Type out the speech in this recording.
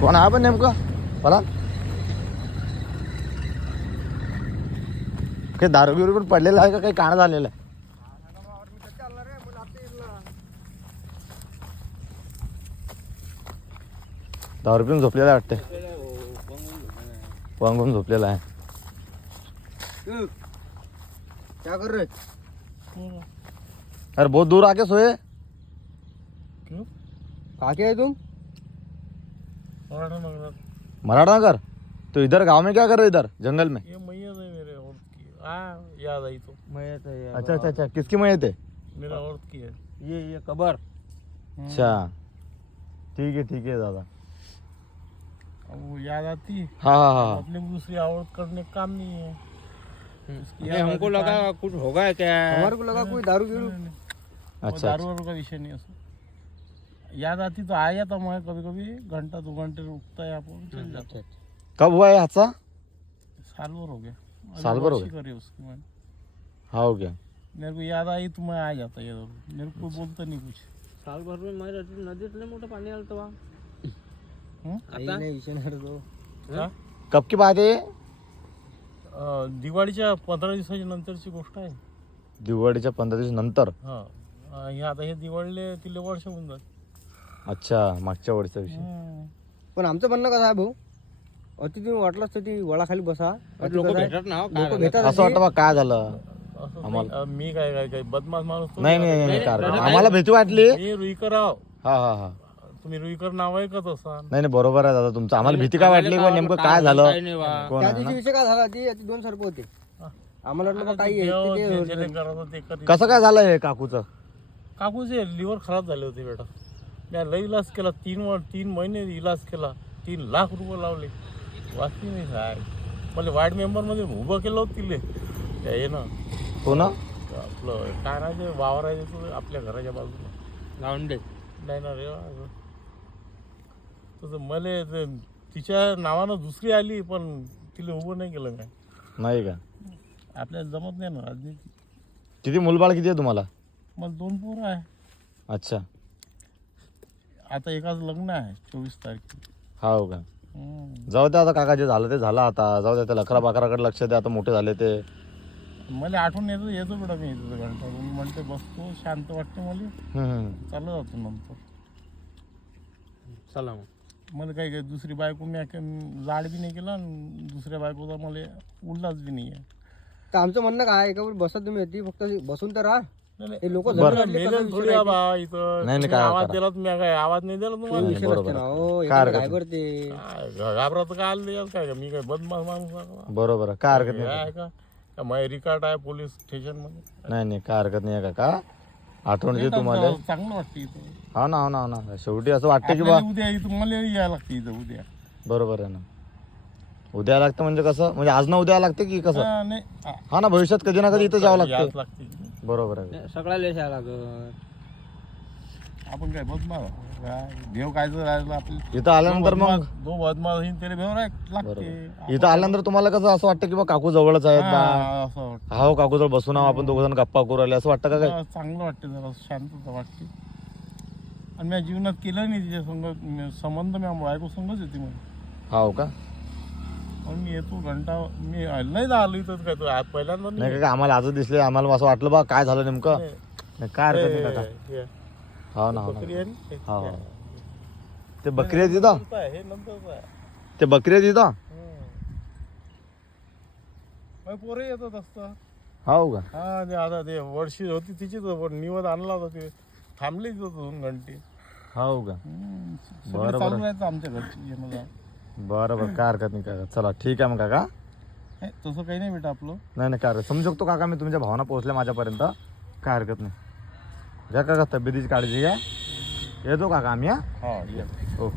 कोण आहे पण नेमकं मला काही दारू बिरू पण पडलेलं आहे का काही काणं झालेलं आहे? दारू पिऊन झोपलेला आहे वाटते, वांगून झोपलेला आहे. क्या कर रहे? अरे बहुत दूर आके सोए. क्यों? कहाँ के है तुम? मराठा नगर. तो इधर गांव में क्या कर रहे इधर जंगल में? ये मैयत है मेरे औरत की। याद आई तो मैयत है यार। अच्छा अच्छा अच्छा, किसकी मैयत है? मेरा औरत की है। ये कबर। अच्छा ठीक है दादा. अब वो याद आती। हाँ हाँ हाँ. अपने को दूसरी औरत करने का काम नहीं है। उसकी अरे याद हमको आती लगा था। कुछ होगा क्या? हमारे को लगा कोई दारू गिरू। नहीं, वो अच्छा दारू वारू का विषय नहीं है उसमें। याद आती तो आ जाता मैं कभी कभी, घंटा 2 घंटे रुकता है यहाँ पर, चल जाता। कब हुआ है हादसा? साल भर हो गया। अभी साल भर हो वर्षी गया? करी उसकी मैंने। हाँ हो गया. मेरे को याद आई तो मैं आ जाता ये, मेरे को कोई बोलता नहीं कुछ। साल भर में मैं नदीत लय मोठं पाणी आलं तेव्हा. आता नाही विषय नाही तो. हा? कब की बात है? दिवाळीच्या 15 दिवसाच्या नंतरची गोष्ट आहे. दिवाळीच्या 15 दिवस नंतर. हा हे आता हे दिवाळीले तिला वर्ष होऊन जात. अच्छा मागच्या वर्षीचा विषय. पण आमचं म्हणणं कसं आहे भाऊ, अति तुम्ही वाटलंच तर ती वळाखाली बसा. लोक भेटत ना, लोक भेटतात. असं वाटतं बा काय झालं असं आम्हाला- नाही, मी काय बदमाश माणूस थोडी नाही आहे. नाही नाही कारण आम्हाला भीती वाटली. मी रुईकर आहो. हा हा हा. तुम्ही रुईकर नाव ऐकत असाल. नाही नाही बरोबर आहे दादा तुमचं. आम्हाला भीती काय वाटली बा नेमकं काय झालं कोण त्या आहे दिवशी ना? विषय काय झाला, ती 2 सर्प होते. आम्हाला वाटलं बा काही आहे, देव ते- जे करत होते कधी. कसं काय झालं हे काकूचं? काकूचे लिव्हर खराब झाले होते बेटा. मी लई इलाज केला, 3 महिने इलाज केला, 3 लाख रुपये लावले, वाचली नाही काय. मला वार्ड मेंबर मध्ये उभं केलं होतं तिले. त्या ये ना हो ना. आपलं काय नाही ते वावर आहे तिथं आपल्या घराच्या बाजूला. गावंडे. नाही ना रे तसं मला तिच्या नावानं दुसरी आली पण तिला उभं नाही केलं काय. नाही का? आपल्याला जमत नाही ना राजनीती. किती मुलबाळ किती आहे तुम्हाला? मला 2 पोरं आहे. अच्छा आता एकाच लग्न आहे 24 तारखेला. हो का? जाऊ दे आता काका, जे झालं ते झालं आता. जाऊ दे त्या लखरा बाकराकडे लक्ष द्या, आता मोठे झाले ते. मला आठवण येतो बेटा, मी येतो घंटा मी म्हणते बसतो, शांत वाटते मला, चालू जातो नंतर. चला मग. मला काही दुसरी बायको मी जाड बी नाही केला आणि दुसऱ्या बायकोचा मला उल्हास बी नाही आहे. तर आमचं म्हणणं काय आहे, एका बसा तुम्ही ती फक्त बसून तर राहा. हे लोक बरं. थोडी बाबा इथं नाही, तुम्ही काय आवाज करा. दिला, तुम्ही काय आवाज नाही दिला तुम्हाला. नाही, बरोबर आहे. काय हरकत काय नाही. करते घाबरत काय आलं यात काय का, मी काय बदमाश माणूस आहे का? बरोबर आहे, काय हरकत हे नाही. आहे का माझी रिकार्ड आहे पोलीस स्टेशन मध्ये. नाही नाही काय हरकत नाही आहे काका. आठवण येते तुम्हाला. चांगलं वाटतं इथं. हो ना हो ना हो ना. शेवटी असं वाटतं की बा आपल्याला उद्या इथं मला यायला लागते इथं उद्या. बरोबर आहे ना. उद्या लागतं म्हणजे कसं, म्हणजे आज ना उद्या लागते की कसं? हा, नाही हा ना, भविष्यात कधी ना कधी इथं जावं यावंच लागतं. लागते. बरोबर आहे. सगळ्याला यायला लागत. आपण काय बदमाश काय भेव काय जर राहिलं आपलं. इथं आल्यानंतर मग दो बदमाश येईन त्याला भेव लागते. इथं आल्यानंतर तुम्हाला कसं असं वाटतं की बा काकू जवळच आहेत बा. हा, असं वाटतं. हा हो काकू जवळ बसून आहो आपण दोघं जण गप्पा करू राहिले असं वाटतं का काय? हा, चांगलं वाटते, जरा शांतता वाटते. आणि माझ्या जीवनात केलं नाही तिच्या संग संबंध, मी बायको संगच येते मग. हो का? म्हणून मी येतो घंटा, मी नाही आलो इथं काय तू आज पहिल्यांदा नाही काका, आम्हाला आजच दिसले. आम्हाला असं वाटलं बा काय झालं नेमकं. नाही, काय हरकत नाही काका. हे, हो ना हो बकरी ना. आहे ना? हो हो. ते बकरी आहे तिथं. नंतर आहे, हे नंतरच आहे. ते बकरी आहे तिथं. पोरं येतात असतात. हो का? हा ते आता ते वर्षी होती तिचीच निवड आणला होता, ते थांबले तिथं 2 घंटे. हो का? सगळे बरं, चालू बरं. राहायचं आमच्या घरची येणं जाणं. बरं बरं काय हरकत नाही काका. चला ठीक आहे मग काका. नाही, तसं काही नाही बेटा आपलं. नाही नाही काय हरकत. समजू शकतो काका मी तुमच्या भावना पोहोचल्या माझ्यापर्यंत. काय हरकत नाही. घ्या काका तब्येतीची काळजी घ्या. येतो काका आम्ही. हा हा ये. हो.